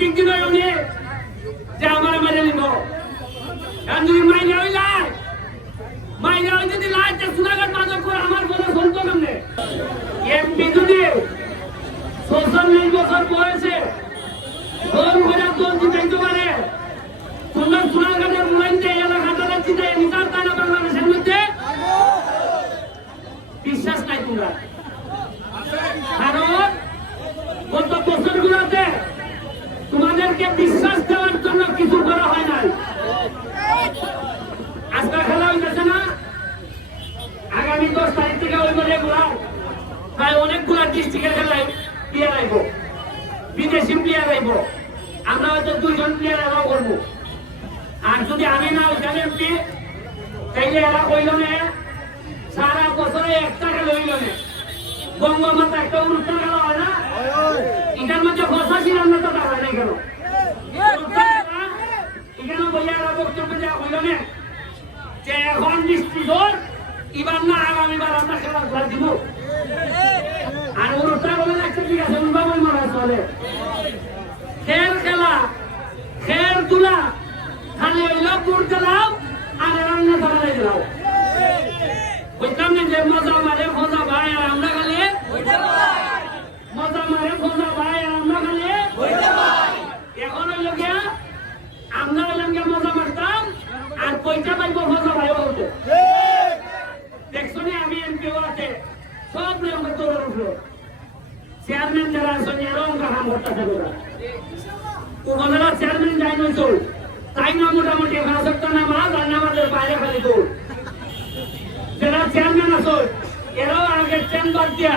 প্রত্যেক যে আমার মেরে নিব। আর যদি মাইনে হই যায় মাইনে হই যদি লাইতে সুনাগার মাদক করে আমার বলে শুনতো কেমনে এমপি যদি সোশ্যাল বছর বয়সে দল করে দল জিতাইতে পারে তোমরা সুনাগারের লাইনতে এলাকাটা জিতাই নিতার তাই না বাংলাদেশের মধ্যে বিশ্বাস নাই তোমরা কারণ গত বছরগুলোতে তোমাদেরকে বিশ্বাস দেওয়ার জন্য কিছু করা হয় নাই আজকে খেলা হইতেছে না আগামী দশ তারিখ থেকে ওই করে এগুলা প্রায় খেলায় প্লেয়ার আইব। বিদেশি প্লেয়ার আইব। আমরা হয়তো দুইজন প্লেয়ার এরাও করব। আর যদি আমি না ওইখানে এমপি তাইলে এরা কইল না, সারা বছরে একটা খেলা হইল না। বঙ্গমাতা একটা অনুষ্ঠান খেলা হয় না। এটার মধ্যে বসা ছিলাম না তো তা হয় না কেন? এখানে বইয়া বক্তব্য দেওয়া হইল না। যে এখন বৃষ্টি জোর এবার না আগামীবার আমরা খেলা খেলা দিব আর অনুষ্ঠান বলে একটা ঠিক আছে উনবা মনে চলে খেল খেল তুলা খালি হইল বুট দিলাও আর রান্না চালাই দিলাও বুঝলাম না যে মজা মারে খোঁজা ভাই আর আমরা খালি মজা মারে খোঁজা ভাই আর আমরা খালি এখন হইল গিয়া, আমরা হইলাম গিয়া মজা মারতাম আর পয়সা পাইব খোঁজা ভাইও হতো দেখছ আমি এমপি আছে সব নিয়ম তোর উঠল চেয়ারম্যান যারা আছেন এরকম কাম করতেছে ওরা উপজেলা চেয়ারম্যান যাই নইতো তাই না মোটামুটি পাঁচ সপ্তাহ নামাজ আর নামাজের বাইরে খালি দৌড় যারা চেয়ারম্যান আছো এরাও আগে চেম্বার দিয়া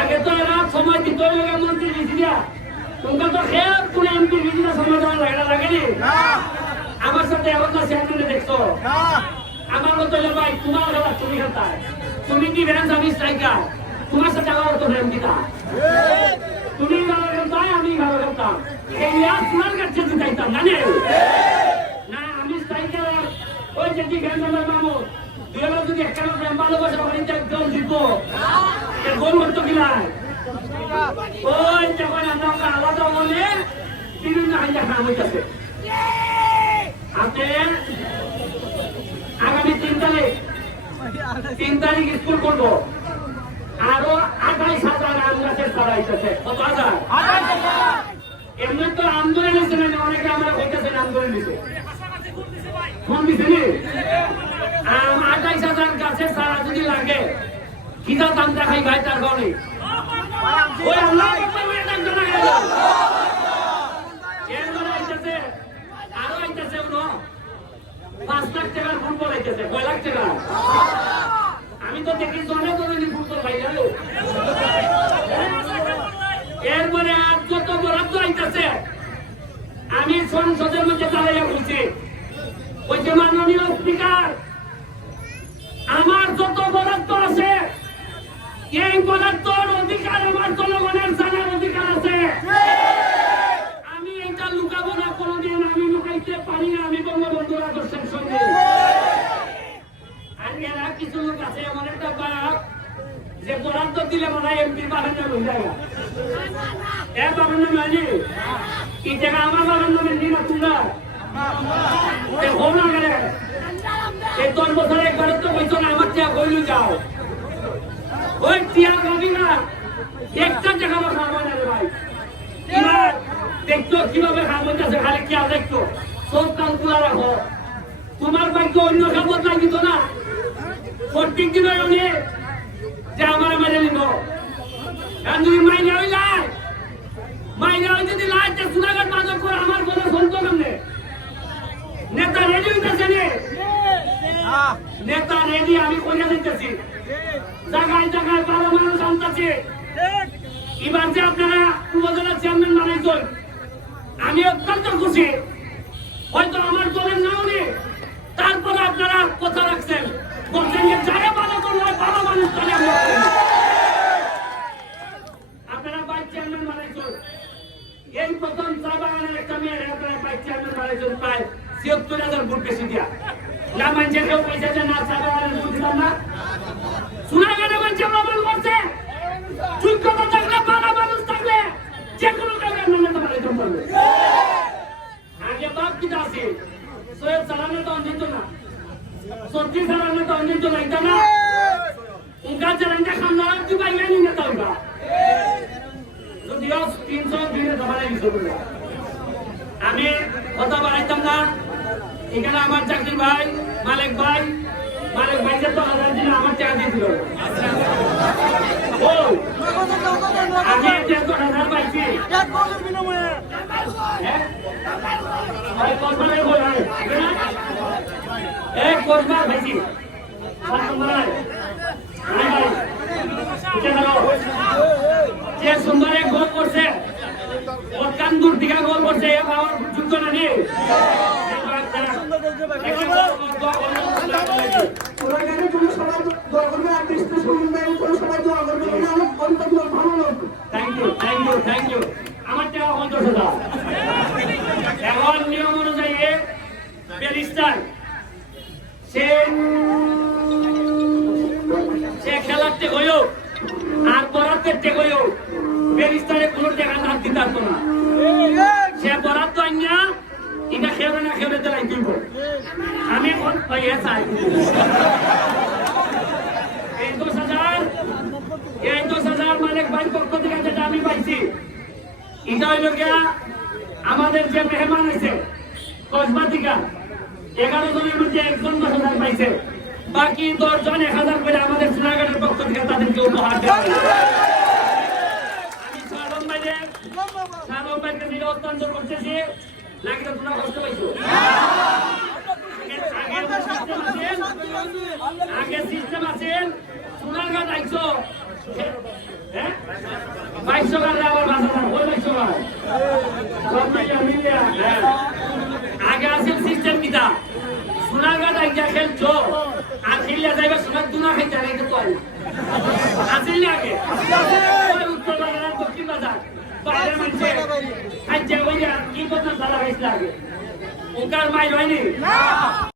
আগে তো এরা সময় দিত মন্ত্রী দিছি দিয়া। তোমরা তো খেয়ে কোন এমপি বিভিন্ন সময় দেওয়া লাগে না। লাগেনি আমার সাথে এখন তো চেয়ারম্যানে দেখছ? আমার মতো ভাই তোমার তুমি খেলতা তুমি কি ভ্যান আমি স্ট্রাইকার তোমার সাথে আমার তো ভ্যান দিতা তুমি ভালো খেলতাম আমি ভালো খেলতাম এই লাস্ট তোমার কাছে জিতাইতাম জানে না, আমি স্ট্রাইকার ওই যে কি ভ্যান আমার মামু? দুই হাজার যদি একটা ভ্যান ভালোবাসা বাড়িতে একদম জিতবো। গোল করতো কিনা ওই যখন আমরা আলাদা মনে বিভিন্ন হাইজা খারাপ হইতেছে। আপনি আগামী তিন তারিখ তিন তারিখ স্কুল করব। আরও আঠাইশ হাজার আম গাছের চারা হাজার এমনি তো আন্দোলন হয়েছে না অনেকে আমরা হইতেছেন আন্দোলন দিছে ফোন দিছে আম, আঠাইশ হাজার গাছের চারা যদি লাগে কিনা দাম দেখাই ভাই তার গলে ওই আল্লাহ দাম জানা গেল এরপরে আইতেছে আরও আইতেছে উনো পাঁচ লাখ টাকার ফুটবল আইতেছে কয় লাখ টাকা আমি তো দেখি জনে জনে ফুটবল ভাই গেল এরপরে আর যত বরাদ্দ আমি সংসদের মধ্যে দাঁড়াইয়া বলছি, ওই যে মাননীয় স্পিকার, আমার যত বরাদ্দ আছে, এই বরাদ্দর অধিকার আমার জনগণের জানার অধিকার আছে আমি এটা লুকাবো না কোনোদিন আমি লুকাইতে পারি না আমি বঙ্গবন্ধুর আদর্শের সঙ্গে আর এরা কিছু লোক আছে এমন একটা বাপ যে বরাদ্দ দিলে মনে হয় এমপি বাগান নামে যায় এ বাগান আনি এই জায়গা আমার বাগান নামে নি না গেলে এই দশ বছরে একবার তো কইতো না, আমার টিয়া কইলু যাও। ওই টিয়া গাবি না, একটা টাকা খাব না রে ভাই। দেখতো কীভাবে খাব যাচ্ছে খালি কি দেখতো সব কাল রাখো। তোমার ভাগ্য অন্য খাবার লাগিত না? প্রত্যেক দিন উনি যে আমার মেরে নিব আমি কইয়া দিতেছি। জায়গায় জায়গায় এবার যে আপনারা উপজেলা চেয়ারম্যান বানাইছেন আমি অত্যন্ত খুশি। হয়তো আমার দলের নাও নেই। তারপরে আপনারা কথা রাখছেন বলছেন যে যারা ভালো করলে ভালো মানুষ তাহলে আমরা করব। আপনারা ভাইস চেয়ারম্যান বানাইছেন এই প্রথম চা বাগানের একটা মেয়ের আপনারা ভাইস চেয়ারম্যান বানাইছেন প্রায় ছিয়াত্তর হাজার ভোট বেশি দিয়া। না মানছে কেউ পয়সা যে না চা বাগানের ভোট দিলাম না। শোনা গেলে মানছে প্রমাণ করছে যোগ্যতা থাকলে ভালো মানুষ থাকলে যে কোনো কাজে আমরা নিতে পারি পাইছি সৈয়দ সালামে তো অঞ্জিত না। সত্যি সালামে তো অঞ্জিত না, এটা না। উনকা চ্যালেঞ্জে খামনা কি পাইবে নি নেতা উনকা যদিও তিনশো দিনে জমা লাগিয়েছে বলে। আমি কথা বাড়াইতাম না এখানে আমার চাকরি ভাই, মালিক ভাই মালিক ভাই তো হাজার দিন আমার টাকা দিয়েছিল। ও, আমি দেড়শো হাজার পাইছি। হ্যাঁ? এক কসবার পাইছি। সাত নম্বর আয়। আয়, ভাই। উঠে গেল যে সুন্দর এক গোল করছে, ওর কান দূর দিকে গোল করছে, এ পাওয়ার যোগ্য না নি ওরাগানে কোনো সবাই দোয়া করবে আর কৃষ্ণ সুন্দর কোনো সবাই দোয়া করবে এটা আমার অন্তত ভালো লাগবে thank thank you thank you আমার টাকা পঞ্চাশ হাজার। এখন নিয়ম অনুযায়ী ব্যারিস্টার, সে সে খেলার টেক হইও, আর বরাদ্দের টেক হইও, ব্যারিস্টারে কোনো টাকা না দিতে না। সে বরাদ্দ আইনা, এটা খেয়ে না খেয়ে দেলাই দিব আমি এখন চাই এই দশ হাজার এই দশ হাজার মালিক ভাই পক্ষ থেকে এটা হইল গিয়া আমাদের যে মেহমান আছে, কসবাতিকা, এগারো জনের মধ্যে একজন দশ হাজার পাইছে। বাকি দশ জন এক হাজার করে আমাদের সোনাগাড়ের পক্ষ থেকে তাদেরকে উপহার দেওয়া আমি করতেছি। আগে- সিস্টেম আছে সোনারগাঁ আইছো বাইশশো কাটলে আবার হাজার ওই বাইশশো হ্যাঁ আগে আছে সিস্টেম কিটা সোনারগাঁ আইজা খেলছো আর খেলিয়া যাইবা সোনার দুনা খাইতে আর এটা তো আই আসিল আগে উত্তর বাজার দক্ষিণ বাজার বাইরের মানুষে খাইছে কি করতাম সারা খাইছে আগে ওকার মাইল হয়নি